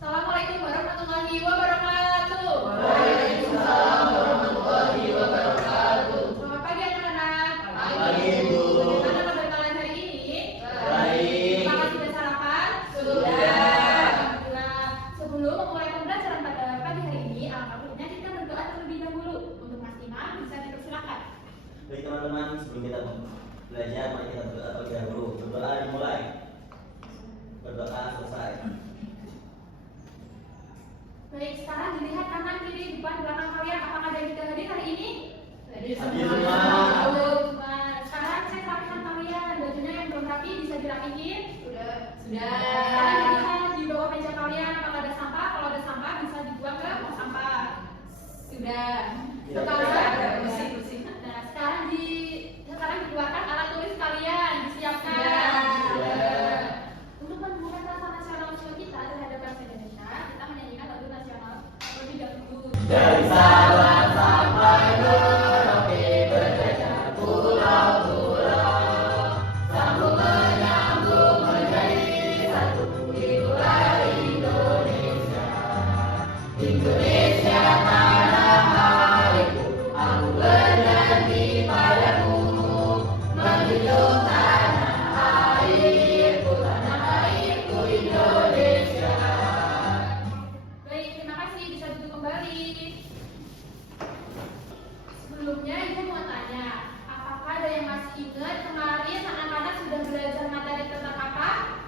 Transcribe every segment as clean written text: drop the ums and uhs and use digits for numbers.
Assalamualaikum warahmatullahi wabarakatuh. Waalaikumsalam warahmatullahi wabarakatuh. Selamat pagi anak-anak. Pagi, Bu. Bagaimana kabar kalian hari ini? Baik. Apakah sudah sarapan? Sudah. Alhamdulillah. Sebelum memulai pembelajaran pada pagi hari ini, alangkah baiknya kita berdoa terlebih dahulu. Untuk Mas Imam bisa dipersilakan. Baik teman-teman, sebelum kita belajar, mari kita berdoa terlebih dahulu. Berdoa dimulai. Berdoa selesai. Baik, sekarang dilihat kanan, kiri, depan, belakang kalian. Apakah ada yang tidak hadir hari ini? Hadir semua. Hadir semua. Sekarang cek rapihan kalian. Bajunya yang belum rapi bisa dirapihin. Sudah. Sekarang dilihat di bawah meja kalian apakah ada sampah. Kalau ada sampah bisa dibuang ke tong sampah. Sudah. Tidak Sekarang ada. bersih. Nah, sekarang dikeluarkan alat tulis kalian, disiapkan. Sudah. Untuk menumbuhkan rasa nasionalisme kita terhadap bangsa Indonesia, kita menyanyikan lagu nasional terlebih dahulu. Dari Sabang sampai Merauke berjejak pulau-pulau, sambung menyambung menjadi satu, itulah Indonesia. Indonesia tanah airku, aku berjanji padamu, menjunjung tanah airku Indonesia. Baik, terima kasih, bisa duduk kembali. Sebelumnya Ibu mau tanya, apakah ada yang masih ingat kemarin anak-anak sudah belajar materi tentang apa?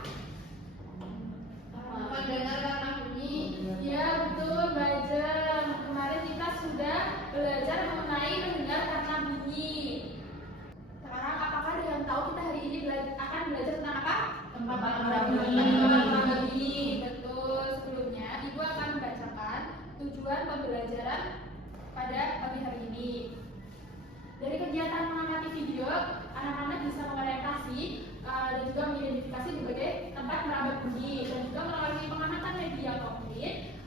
Mendengar karena bunyi. Ya betul, belajar. Kemarin kita sudah belajar mengenai mendengar karena bunyi. Sekarang apakah ada yang tahu kita hari ini akan belajar tentang apa? Tempat Tempat bunyi. Betul. Sebelumnya Ibu akan membacakan tujuan pembelajaran pada pagi hari ini. Dari kegiatan mengamati video, anak-anak bisa memorientasi dan juga mengidentifikasi berbagai tempat merambat bunyi dan juga melalui pengamatan media konkret.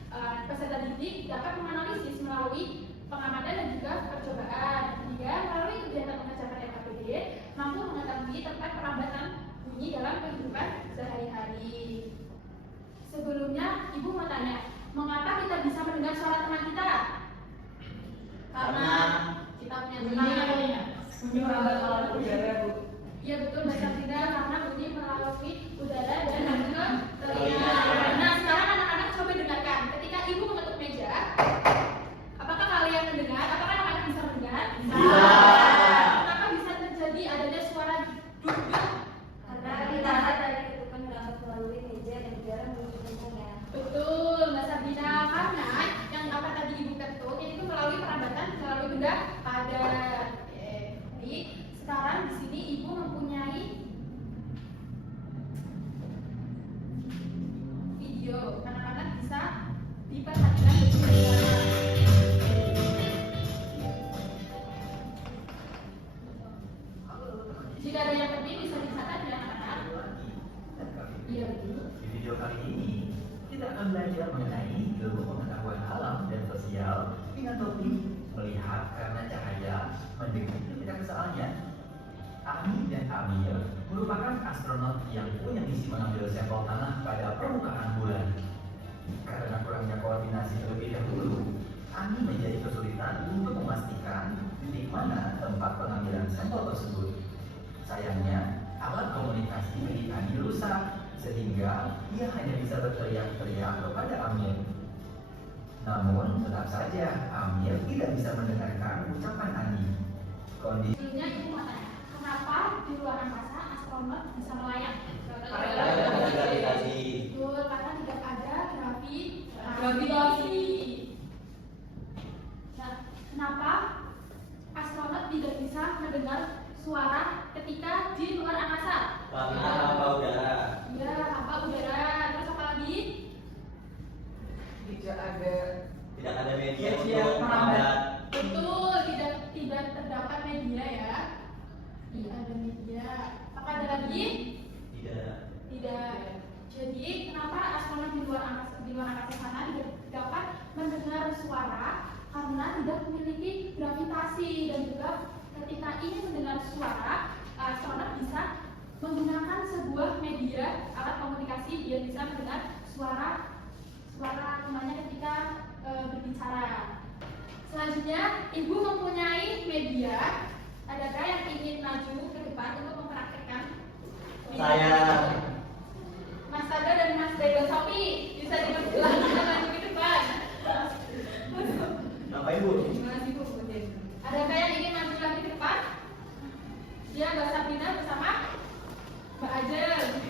Peserta didik dapat menganalisis melalui pengamatan dan juga percobaan. Hingga melalui kegiatan mengerjakan RKPD mampu mengetahui tempat perambatan bunyi dalam kehidupan sehari-hari. Sebelumnya, Ibu mau tanya, mengapa kita bisa mendengar suara teman kita? Karena kita punya teman. Bunyi merambat melalui udara, Bu. Iya betul, bahasa tidak karena bunyi melalui udara dan juga telinga. Telinga. Nah, sekarang anak-anak coba dengarkan. Ketika Ibu mengetuk meja, apakah kalian mendengar? Apakah anak-anak bisa mendengar? Bisa. Kenapa bisa terjadi adanya suara duk-duk? Karena kita dari ketukan merambat melalui meja dan udara menuju punggungnya. Betul, Mbak Sabina. Karena yang apa tadi Ibu ketuk itu melalui perambatan melalui benda padat. Oke. Jadi sekarang di sini Ibu mempunyai video. Anak-anak bisa diperhatikan bersama. Jika ada yang penting bisa dicatat ya anak-anak. Iya betul. Di video kali ini, kita akan belajar mengenai ilmu pengetahuan alam dan sosial dengan topik melihat karena cahaya, mendengar tidak soalnya. Ami dan Amir merupakan astronot yang punya misi mengambil sampel tanah pada permukaan bulan. Karena kurangnya koordinasi terlebih dahulu, Ami menjadi kesulitan untuk memastikan di mana tempat pengambilan sampel tersebut. Sayangnya, alat komunikasi milik Ami rusak, sehingga ia hanya bisa berteriak-teriak kepada Amir. Namun, tetap saja Amir tidak bisa mendengarkan ucapan Ami. Kondisi Sebelumnya Ibu mau tanya, kenapa di luar angkasa astronot bisa melayang? Karena ada gravitasi. Betul, karena tidak ada Gravitasi. Nah, kenapa astronot tidak bisa mendengar suara ketika di luar angkasa? Karena hampa udara. Iya, hampa udara. Terus apa lagi? Tidak ada media Media untuk merambat. Betul, tidak terdapat media ya. Tidak ada media. Apa ada lagi? Tidak. Tidak. Jadi kenapa astronot di luar angkasa sana tidak dapat mendengar suara? Karena tidak memiliki gravitasi dan juga ketika ingin mendengar suara, astronot bisa menggunakan sebuah media alat komunikasi biar bisa mendengar suara suara namanya ketika berbicara. Selanjutnya, ibu mempunyai media. Adakah yang ingin maju ke depan untuk mempraktekkan? Saya. Mas Sada dan Mas Dewa Sofi bisa dipersilakan maju ke depan. Ngapain Bu? Gimana sih Bu? Adakah yang ingin maju lagi ke depan? Ya, Mbak Sabrina bersama Mbak Ajeng.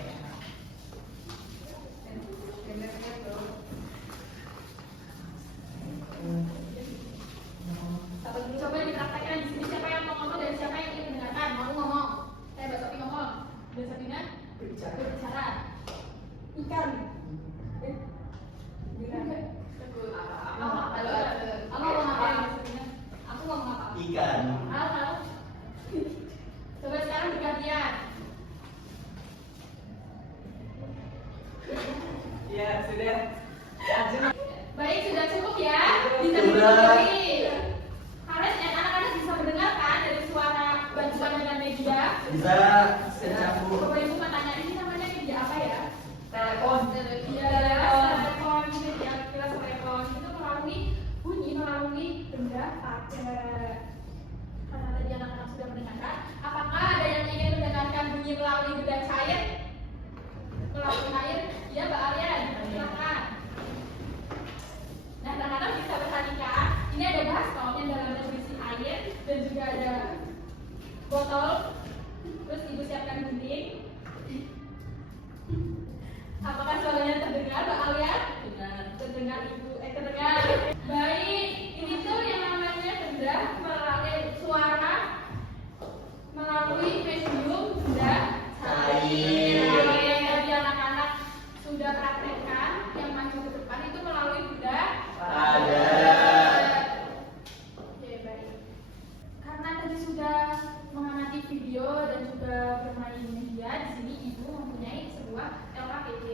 Coba dipraktekkan di sini siapa yang mau ngomong dan siapa yang ingin mendengarkan. Mau ngomong? Saya Mbak Sofi ngomong. Mbak Sabrina berbicara. Ikan. Aku ngomong apa? Ikan. Halo. Coba sekarang bergantian. Ya, sudah. Baik, sudah cukup ya. Bisa Sudah. dimengerti. Kalian anak-anak bisa mendengarkan dari suara bantuan dengan media. Bisa campur. Bapak Ibu mau tanya ini namanya media apa ya? Telepon. Media telepon, media kilas telepon itu melalui bunyi, melalui benda padat. Karena tadi anak-anak sudah mendengarkan, apakah ada yang ingin mendengarkan bunyi melalui benda cair? Melalui air? Ya, Mbak Arya, silakan. Nah, anak-anak bisa perhatikan, ini ada baskom yang dalamnya berisi air dan juga ada botol. Terus ibu siapkan gunting. Apakah suaranya terdengar, Mbak Alia? Terdengar ibu, terdengar. Baik, ini tuh yang namanya benda melalui suara melalui medium benda cair. Kalau yang tadi anak-anak sudah praktekkan, yang maju ke depan itu melalui benda padat. Oke, baik. Karena tadi sudah mengamati video dan juga bermain media, di sini ibu mempunyai sebuah LKPD.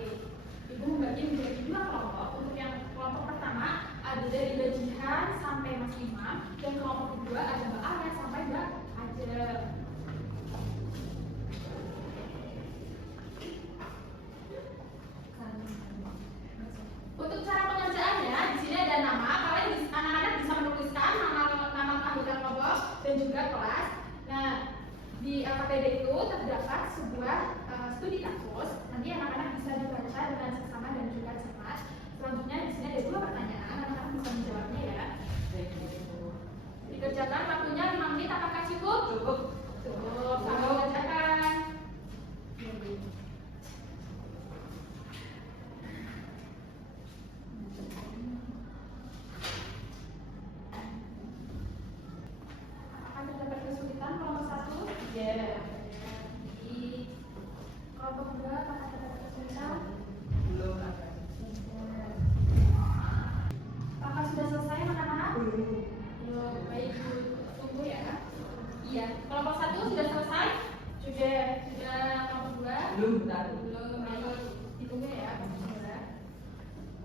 Ibu membagi menjadi dua kelompok. Untuk yang kelompok pertama ada dari Mbak Jihan sampai Mas Imam, dan kelompok kedua ada Mbak Arya sampai Mbak Ajeng. Untuk cara pengerjaannya, di sini ada nama. Kalian anak-anak bisa menuliskan nama anggota kelompok dan juga kelas. Nah, di LKPD itu terdapat sebuah studi kasus. Nanti anak-anak bisa dibaca dengan seksama dan juga cermat. Selanjutnya di sini ada dua pertanyaan. Anak-anak bisa menjawabnya ya. Dikerjakan waktunya 5 menit. Apakah cukup? Cukup. Cukup. Sama kerjakan. Apakah terdapat kesulitan kelompok 1? Ya. Di kelompok kedua apakah terdapat kesulitan? Belum ada. Apakah sudah selesai anak-anak? Belum. Belum. Baik, tunggu ya. Iya. Kelompok 1 sudah selesai? Sudah. Sudah kelompok 2? Belum, bentar. Belum. Baik, ditunggu ya.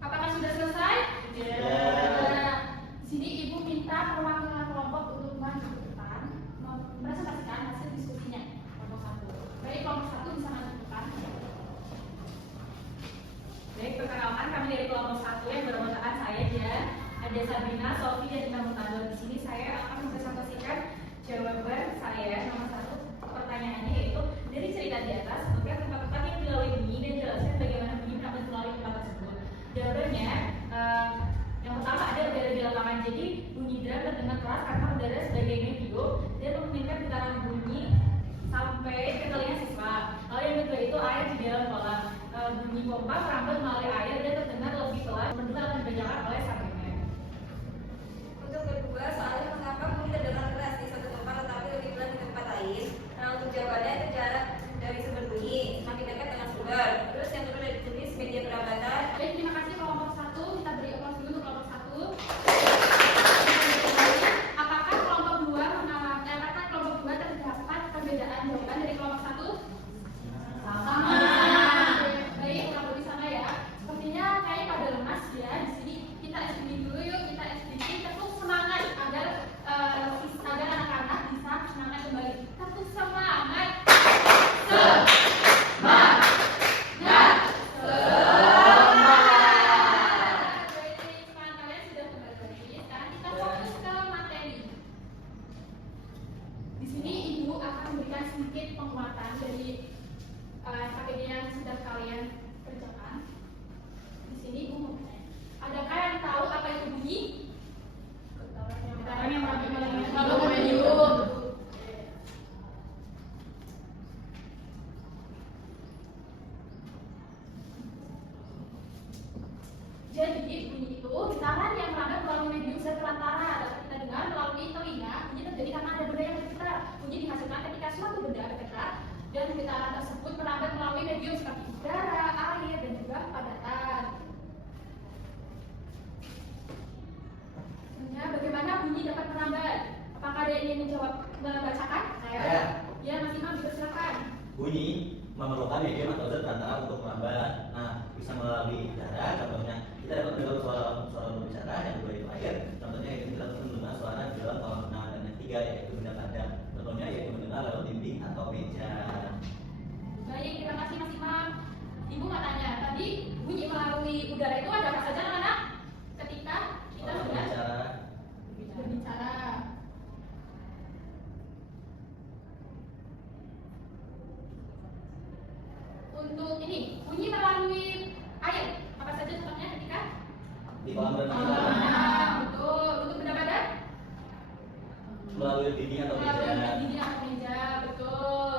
Apakah sudah selesai? Ya. Nah, di sini ibu minta perwakilan kelompok untuk maju ke depan mempresentasikan hasil diskusinya. Kelompok 1. Baik, kelompok 1 bisa maju ke depan. Baik, perkenalkan kami dari kelompok 1 yang beranggotakan saya Jan, ada Sabrina, Sofi, dan Indah Mutador. Di sini saya akan mempresentasikan jawaban saya nomor 1 pertanyaannya, yaitu dari cerita di atas, maka tempat-tempat yang dilalui suatu benda bergerak dan getaran tersebut merambat melalui medium seperti udara, air, dan juga padatan. Sebenarnya bagaimana bunyi dapat merambat? Apakah ada yang ingin menjawab membacakan? Saya. Ya, Mas Imam silakan. Bunyi memerlukan medium atau zat perantara untuk merambat. Nah, bisa melalui udara. Contohnya kita dapat mendengar suara berbicara yang kedua itu air. Contohnya itu kita dapat mendengar suara di dalam kolam renang. Dan yang ketiga yaitu benda padat. Contohnya yaitu mendengar lewat dinding atau meja. Baik, terima kasih Mas Imam. Ibu mau tanya, tadi bunyi melalui udara itu ada apa saja anak-anak? Ketika kita Kalau sudah berbicara, berbicara. Untuk ini, bunyi melalui air. Apa saja contohnya ketika? di kolam renang Betul. Untuk benda padat? melalui dinding atau meja. Melalui dinding atau meja, betul.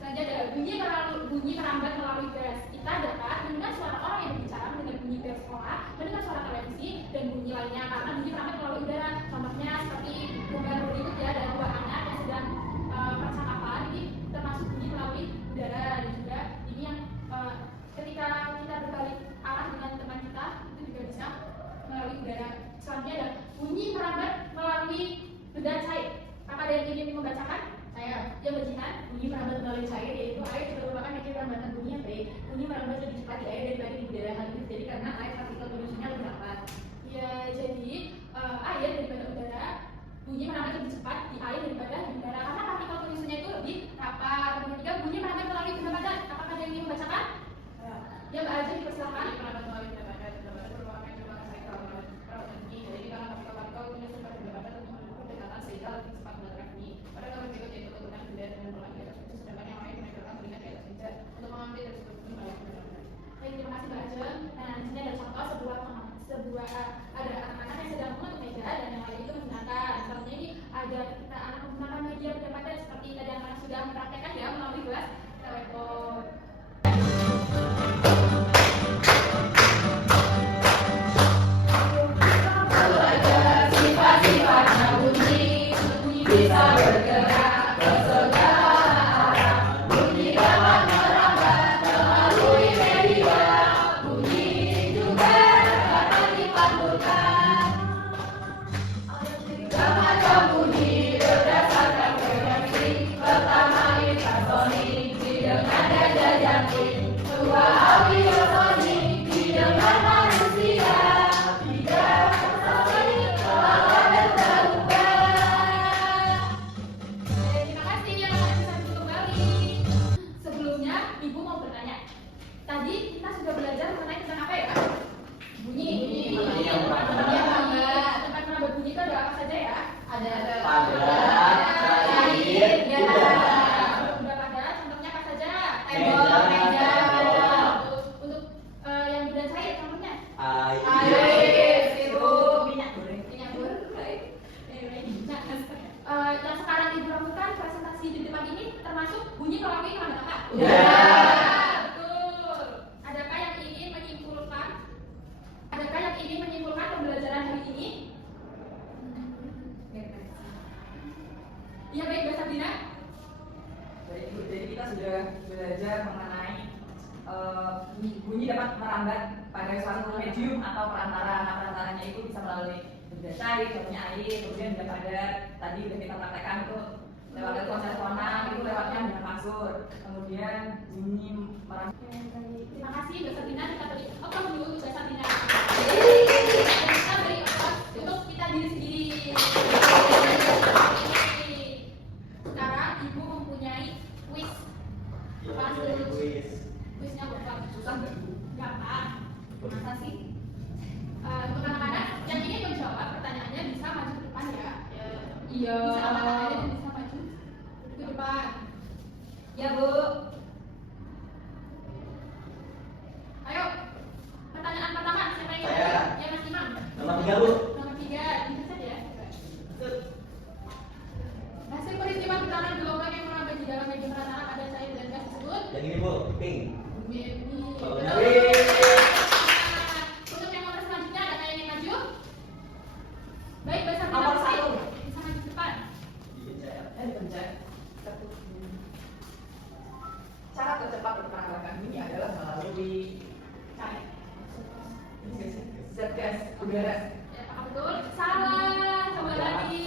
Selanjutnya ada bunyi merambat melalui gas. Kita dapat mendengar suara orang yang berbicara, mendengar bunyi bel sekolah, mendengar suara televisi, dan bunyi lainnya karena bunyi merambat melalui udara. Contohnya seperti gambar berikut ya, ada dua anak yang sedang percakapan. Ini termasuk bunyi melalui udara, dan juga ini yang ketika kita berbalik arah dengan teman kita itu juga bisa melalui udara. Selanjutnya ada bunyi merambat melalui benda cair. Apa ada yang ingin membacakan? Saya yang berjihan. Bunyi merambat melalui cair, yaitu air juga merupakan medium perambatan bunyi yang baik. Bunyi merambat lebih cepat di air daripada di udara. Hal ini terjadi karena air partikel polusinya lebih rapat. Ya, jadi air daripada udara, bunyi merambat lebih cepat di air daripada di udara karena partikel polusinya itu lebih rapat. Dan ketiga, bunyi merambat melalui benda padat. Apakah ada yang ingin membacakan? Ya, Mbak Aja dipersilakan. Merambat melalui benda padat, benda padat merupakan medium yang baik dalam perawatan bunyi. Jadi karena partikel-partikel punya sifat benda padat untuk mendukung pendekatan sehingga lebih cepat menggerakkan bunyi. Pada gambar berikut yaitu keturunan benda dan merupakan di atas meja, sedangkan yang lain menempelkan telinga di atas meja untuk mengambil dari sudut bunyi melalui benda padat. Baik, terima kasih Mbak Ajeng. Nah, di sini ada contoh sebuah ada anak-anak yang sedang mengutuk meja dan yang lain itu menggunakan. Misalnya ini ada kita anak menggunakan media benda padat seperti tadi anak sudah mempraktekkan ya melalui gelas telepon. Sifat-sifatnya bunyi bisa bergerak ke segala arah. Bunyi dapat merambat melalui media. Bunyi juga dapat dipantulkan. Macam bunyi berdasarkan frekuensi. Pertama infrasonik didengar gajah jantik. Kedua audiosonik didengar manusia. Tiga ultrasonik telah terbuka. Terima kasih yang bisa kembali. Sebelumnya, Ibu mau bertanya. Tadi kita sudah belajar mengenai tentang apa ya? Bunyi. Bunyi yang merambat. Tempat merambat bunyi itu ada apa saja ya? Ada Padat, cair, udara. Benda padat, contohnya apa saja? Meja, meja. tembok. Untuk yang benda cair, contohnya? Air. Sirup, Minyak goreng. minyak goreng. Nah, yang sekarang Ibu lakukan presentasi di depan ini termasuk bunyi melalui mana Kak? Udara. Betul. Adakah yang ingin menyimpulkan? Adakah yang ingin menyimpulkan pembelajaran hari ini? Iya baik, Mbak Sabrina. Baik, Bu. Jadi kita sudah belajar mengenai bunyi dapat merambat pada suatu medium atau perantara. Nah, perantaranya itu bisa melalui benda cair, contohnya air, kemudian benda padat. Tadi sudah kita praktekkan itu lewat proses sonang, itu lewatnya dengan maksud. Kemudian bunyi merambat. Terima kasih Mbak Sabrina. Kita beri applause dulu untuk Mbak Sabrina. Kita beri applause untuk kita diri sendiri. Sekarang Ibu mempunyai kuis. Kuisnya bukan Susah nggak, Bu? gampang. Masa sih? Untuk anak-anak yang ingin menjawab pertanyaannya bisa maju ke depan ya. Iya. Bisa angkat tangannya dan bisa maju ke depan. Ya, Bu. Ayo, pertanyaan pertama siapa yang ingin? Saya. Ya Mas Imam. Nomor 3, Bu. Nomor 3, bisa saja ya. Hasil peristiwa getaran gelombang yang merambat di dalam medium perantara pada cair dan gas tersebut. Yang ini, Bu. Pink. Ini. Oh, Betul. benar. Untuk yang nomor selanjutnya ada yang ingin maju? Baik, Mbak Sabrina. Nomor 1. Bisa maju ke depan. Dipencet. Dipencet. udara. Ya, apakah betul? Salah. Coba lagi.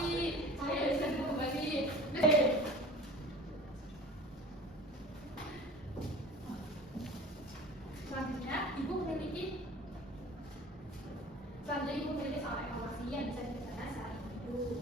Saya bisa dukung lagi. Selanjutnya, ibu memiliki soal evaluasi yang bisa dikerjakan saat itu.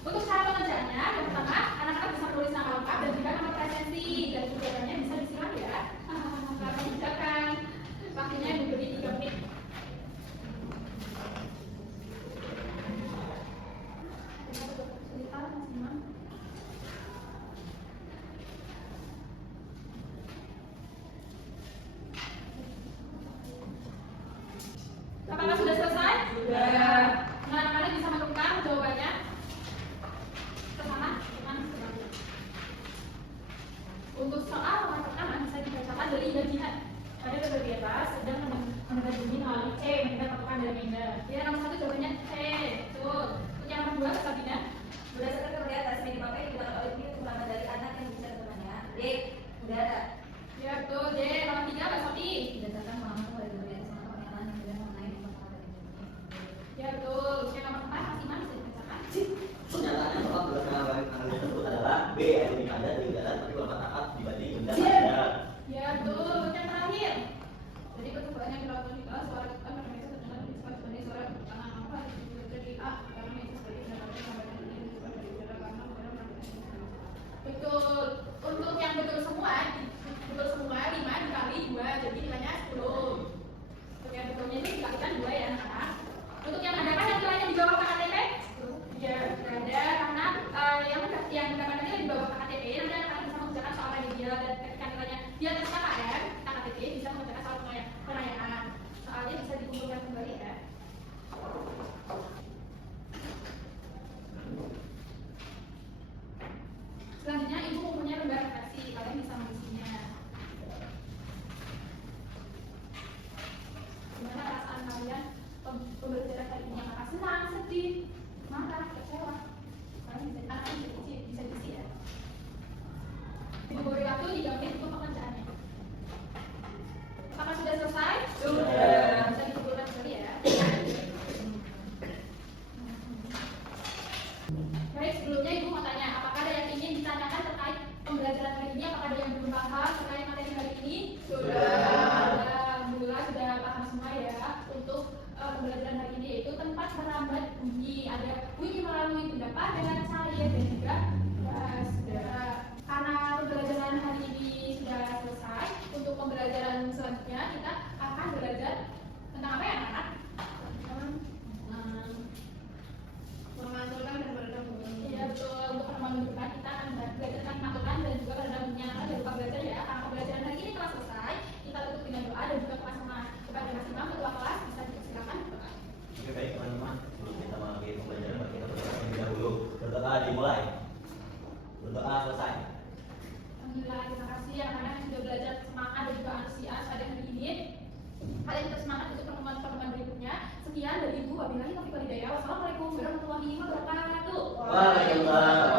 Untuk cara pengerjaannya, yang pertama, anak-anak bisa menulis nama lengkap dan juga nama presensi, dan tujuannya bisa disilang ya. Kalau mengerjakan, waktunya diberi 3 menit. Apakah sudah selesai? Sudah. Nah, anak-anak bisa menentukan jawabannya. Pertama, untuk soal nomor pertama bisa dibacakan dari bagian pada bagian di atas sedang mendengar bunyi melalui C, mendengar patokan dari Menda. Ya, nomor 1 jawabannya C. Betul. Untuk yang nomor 2, Sabina. Berdasarkan kemudian atas yang dipakai digunakan oleh ini terutama dari anak yang bisa temannya. D. Udara. Ya, betul. D. Nomor 3, Mbak Sofi. Berdasarkan pengalaman dari kemudian sama pernyataan yang sudah mengenai masalah dari dunia. Ya, betul. Yang nomor 4, Mas Iman bisa dibacakan. Pernyataannya soal berdasarkan analisis tersebut adalah B, yaitu lebih padat dari udara, tapi berapa taat dibanding benda pada. Ya, betul. Yang terakhir. Jadi percobaan yang dilakukan di kelas suara kita karena itu terdengar disebut sebagai suara tangan apa jadi A karena itu sebagai pendapat sampaikan ini disebut dari udara karena udara melakukan. Betul. Untuk yang betul semua 5 dikali 2 jadi nilainya 10. Untuk yang betulnya ini dilakukan 2 ya anak-anak. Untuk yang adakah yang nilainya di bawah KTP? Ya, ada karena yang mendapatkan nilai di bawah KTP nanti anak-anak bisa mengerjakan soal remedial dan ketika nilainya di atas KKM, KTP bisa mengerjakan soal penayaan. Soalnya bisa dikumpulkan kembali ya. Selanjutnya ibu mempunyai lembar refleksi, kalian bisa mengisinya. Gimana perasaan kalian pembelajaran kali ini? Apakah senang, sedih, marah, kecewa? Kalian bisa diisi ya. Ibu beri waktu 3 menit untuk pengerjaannya. Apakah sudah selesai? Sudah. Bisa dikumpulkan kembali ya. Baik, sebelumnya ibu mau tanya, apakah ada yang ingin ditanyakan terkait pembelajaran hari ini? Apakah ada yang belum paham terkait materi hari ini? Alhamdulillah sudah paham semua ya. Untuk pembelajaran hari ini yaitu tempat merambat bunyi. Ada bunyi melalui benda padat, cair dan juga gas. Karena pembelajaran hari ini sudah selesai, untuk pembelajaran selanjutnya kita akan belajar tentang apa ya anak-anak? Memantulkan dan meredam bunyi. Iya betul. Untuk menunjukkan kita akan belajar tentang memantulkan dan juga meredam bunyi. Anak-anak jangan lupa belajar ya. Karena pembelajaran hari ini telah selesai, kita tutup dengan doa dan juga sama kepada Mas Imam ketua kelas bisa dipersilakan berdoa. Oke, baik teman-teman, sebelum kita mengakhiri pembelajaran, mari kita berdoa terlebih dahulu. Berdoa dimulai. Berdoa selesai. Alhamdulillah, terima kasih anak-anak yang sudah belajar semangat dan juga antusias pada hari ini. Kalian tetap semangat untuk pertemuan-pertemuan berikutnya. Sekian dari Ibu. Wabillahi taufiq wal hidayah. Wassalamualaikum warahmatullahi wabarakatuh. Waalaikumsalam.